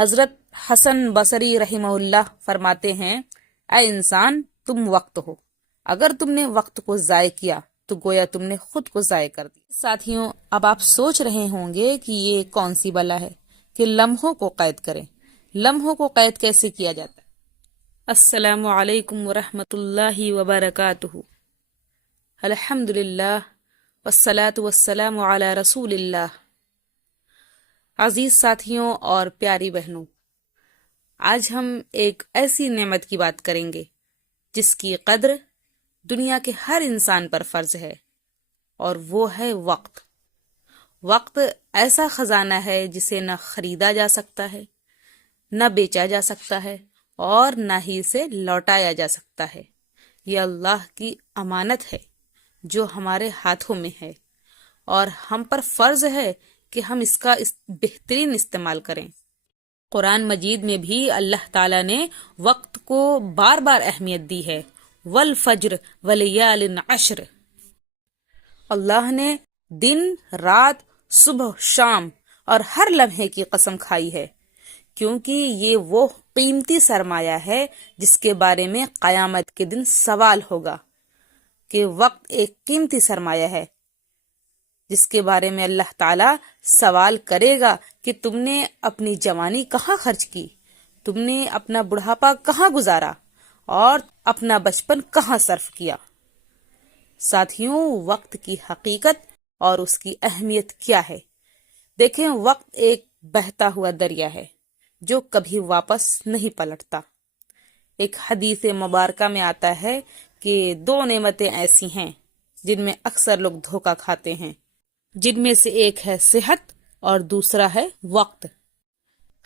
حضرت حسن بصری رحمہ اللہ فرماتے ہیں، اے انسان تم وقت ہو، اگر تم نے وقت کو ضائع کیا تو گویا تم نے خود کو ضائع کر دیا۔ ساتھیوں، اب آپ سوچ رہے ہوں گے کہ یہ کون سی بلا ہے کہ لمحوں کو قید کریں۔ لمحوں کو قید کیسے کیا جاتا ہے؟ السلام علیکم ورحمۃ اللہ وبرکاتہ۔ الحمد للہ والصلاة والسلام علی رسول اللہ۔ عزیز ساتھیوں اور پیاری بہنوں، آج ہم ایک ایسی نعمت کی بات کریں گے جس کی قدر دنیا کے ہر انسان پر فرض ہے، اور وہ ہے وقت۔ وقت ایسا خزانہ ہے جسے نہ خریدا جا سکتا ہے، نہ بیچا جا سکتا ہے، اور نہ ہی اسے لوٹایا جا سکتا ہے۔ یہ اللہ کی امانت ہے جو ہمارے ہاتھوں میں ہے، اور ہم پر فرض ہے کہ ہم اس کا بہترین استعمال کریں۔ قرآن مجید میں بھی اللہ تعالیٰ نے وقت کو بار بار اہمیت دی ہے، والفجر ولیال عشر۔ اللہ نے دن، رات، صبح، شام اور ہر لمحے کی قسم کھائی ہے، کیونکہ یہ وہ قیمتی سرمایہ ہے جس کے بارے میں قیامت کے دن سوال ہوگا، کہ وقت ایک قیمتی سرمایہ ہے جس کے بارے میں اللہ تعالیٰ سوال کرے گا کہ تم نے اپنی جوانی کہاں خرچ کی، تم نے اپنا بڑھاپا کہاں گزارا، اور اپنا بچپن کہاں صرف کیا۔ ساتھیوں، وقت کی حقیقت اور اس کی اہمیت کیا ہے؟ دیکھیں، وقت ایک بہتا ہوا دریا ہے جو کبھی واپس نہیں پلٹتا۔ ایک حدیث مبارکہ میں آتا ہے کہ دو نعمتیں ایسی ہیں جن میں اکثر لوگ دھوکہ کھاتے ہیں، جن میں سے ایک ہے صحت اور دوسرا ہے وقت۔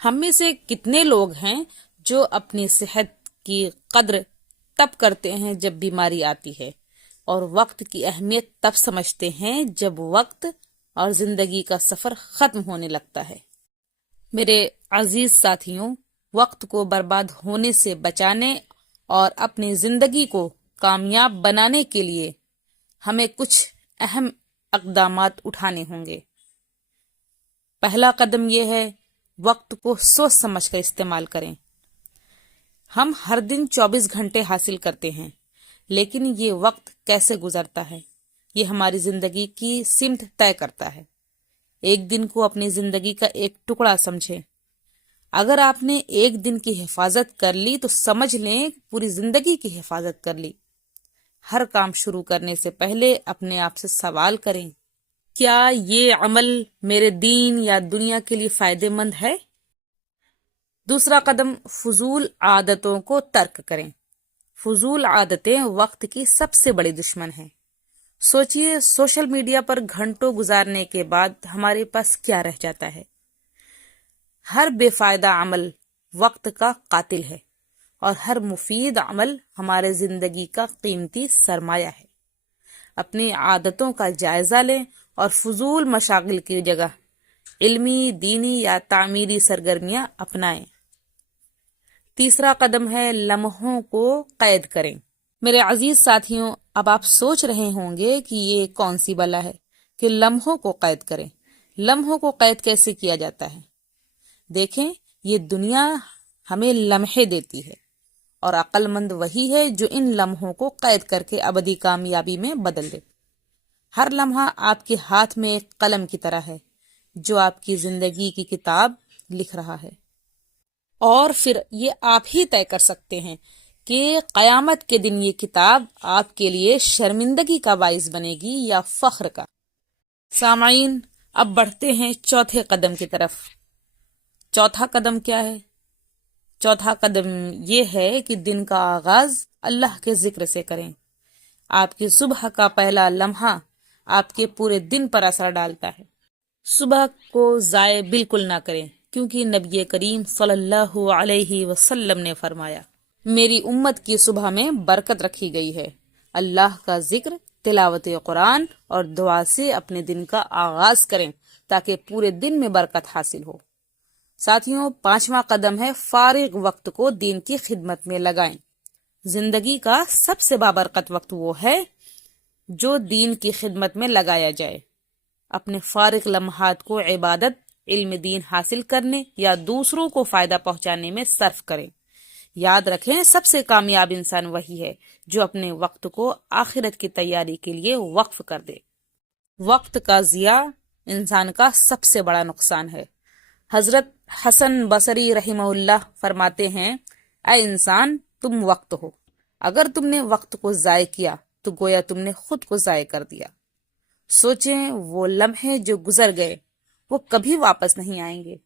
ہم میں سے کتنے لوگ ہیں جو اپنی صحت کی قدر تب کرتے ہیں جب بیماری آتی ہے، اور وقت کی اہمیت تب سمجھتے ہیں جب وقت اور زندگی کا سفر ختم ہونے لگتا ہے۔ میرے عزیز ساتھیوں، وقت کو برباد ہونے سے بچانے اور اپنی زندگی کو کامیاب بنانے کے لیے ہمیں کچھ اہم اقدامات اٹھانے ہوں گے۔ پہلا قدم یہ ہے، وقت کو سوچ سمجھ کر استعمال کریں۔ ہم ہر دن 24 گھنٹے حاصل کرتے ہیں، لیکن یہ وقت کیسے گزرتا ہے یہ ہماری زندگی کی سمت طے کرتا ہے۔ ایک دن کو اپنی زندگی کا ایک ٹکڑا سمجھیں۔ اگر آپ نے ایک دن کی حفاظت کر لی تو سمجھ لیں پوری زندگی کی حفاظت کر لی۔ ہر کام شروع کرنے سے پہلے اپنے آپ سے سوال کریں، کیا یہ عمل میرے دین یا دنیا کے لیے فائدہ مند ہے؟ دوسرا قدم، فضول عادتوں کو ترک کریں۔ فضول عادتیں وقت کی سب سے بڑی دشمن ہیں۔ سوچئے، سوشل میڈیا پر گھنٹوں گزارنے کے بعد ہمارے پاس کیا رہ جاتا ہے؟ ہر بے فائدہ عمل وقت کا قاتل ہے، اور ہر مفید عمل ہمارے زندگی کا قیمتی سرمایہ ہے۔ اپنی عادتوں کا جائزہ لیں اور فضول مشاغل کی جگہ علمی، دینی یا تعمیری سرگرمیاں اپنائیں۔ تیسرا قدم ہے، لمحوں کو قید کریں۔ میرے عزیز ساتھیوں، اب آپ سوچ رہے ہوں گے کہ یہ کون سی بلا ہے کہ لمحوں کو قید کریں۔ لمحوں کو قید کیسے کیا جاتا ہے؟ دیکھیں، یہ دنیا ہمیں لمحے دیتی ہے، اور عقل مند وہی ہے جو ان لمحوں کو قید کر کے ابدی کامیابی میں بدل دے۔ ہر لمحہ آپ کے ہاتھ میں ایک قلم کی طرح ہے جو آپ کی زندگی کی کتاب لکھ رہا ہے، اور پھر یہ آپ ہی طے کر سکتے ہیں کہ قیامت کے دن یہ کتاب آپ کے لیے شرمندگی کا باعث بنے گی یا فخر کا۔ سامعین، اب بڑھتے ہیں چوتھے قدم کی طرف۔ چوتھا قدم کیا ہے؟ چوتھا قدم یہ ہے کہ دن کا آغاز اللہ کے ذکر سے کریں۔ آپ کی صبح کا پہلا لمحہ آپ کے پورے دن پر اثر ڈالتا ہے۔ صبح کو ضائع بالکل نہ کریں، کیونکہ نبی کریم صلی اللہ علیہ وسلم نے فرمایا، میری امت کی صبح میں برکت رکھی گئی ہے۔ اللہ کا ذکر، تلاوت قرآن اور دعا سے اپنے دن کا آغاز کریں تاکہ پورے دن میں برکت حاصل ہو۔ ساتھیوں، پانچواں قدم ہے، فارغ وقت کو دین کی خدمت میں لگائیں۔ زندگی کا سب سے بابرکت وقت وہ ہے جو دین کی خدمت میں لگایا جائے۔ اپنے فارغ لمحات کو عبادت، علم دین حاصل کرنے یا دوسروں کو فائدہ پہنچانے میں صرف کریں۔ یاد رکھیں سب سے کامیاب انسان وہی ہے جو اپنے وقت کو آخرت کی تیاری کے لیے وقف کر دے۔ وقت کا ضیاع انسان کا سب سے بڑا نقصان ہے۔ حضرت حسن بصری رحمہ اللہ فرماتے ہیں، اے انسان تم وقت ہو، اگر تم نے وقت کو ضائع کیا تو گویا تم نے خود کو ضائع کر دیا۔ سوچیں وہ لمحے جو گزر گئے وہ کبھی واپس نہیں آئیں گے۔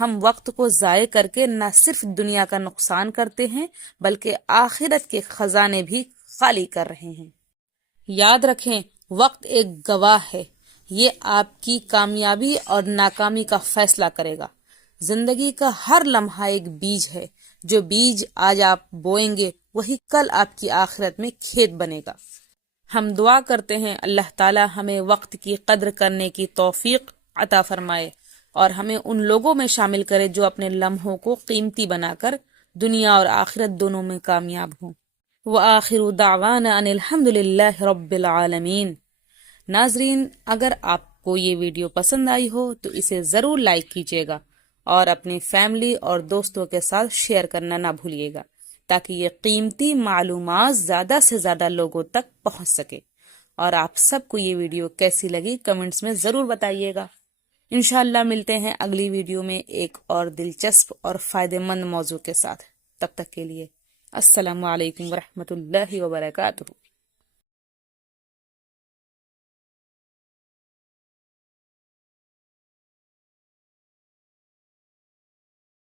ہم وقت کو ضائع کر کے نہ صرف دنیا کا نقصان کرتے ہیں بلکہ آخرت کے خزانے بھی خالی کر رہے ہیں۔ یاد رکھیں وقت ایک گواہ ہے، یہ آپ کی کامیابی اور ناکامی کا فیصلہ کرے گا۔ زندگی کا ہر لمحہ ایک بیج ہے، جو بیج آج آپ بوئیں گے وہی کل آپ کی آخرت میں کھیت بنے گا۔ ہم دعا کرتے ہیں اللہ تعالی ہمیں وقت کی قدر کرنے کی توفیق عطا فرمائے اور ہمیں ان لوگوں میں شامل کرے جو اپنے لمحوں کو قیمتی بنا کر دنیا اور آخرت دونوں میں کامیاب ہوں۔ وآخر دعوانا ان الحمد للہ رب العالمین۔ ناظرین، اگر آپ کو یہ ویڈیو پسند آئی ہو تو اسے ضرور لائک کیجیے گا اور اپنی فیملی اور دوستوں کے ساتھ شیئر کرنا نہ بھولیے گا تاکہ یہ قیمتی معلومات زیادہ سے زیادہ لوگوں تک پہنچ سکے۔ اور آپ سب کو یہ ویڈیو کیسی لگی کمنٹس میں ضرور بتائیے گا۔ انشاءاللہ ملتے ہیں اگلی ویڈیو میں ایک اور دلچسپ اور فائدہ مند موضوع کے ساتھ۔ تب تک کے لیے السلام علیکم ورحمۃ اللہ وبرکاتہ۔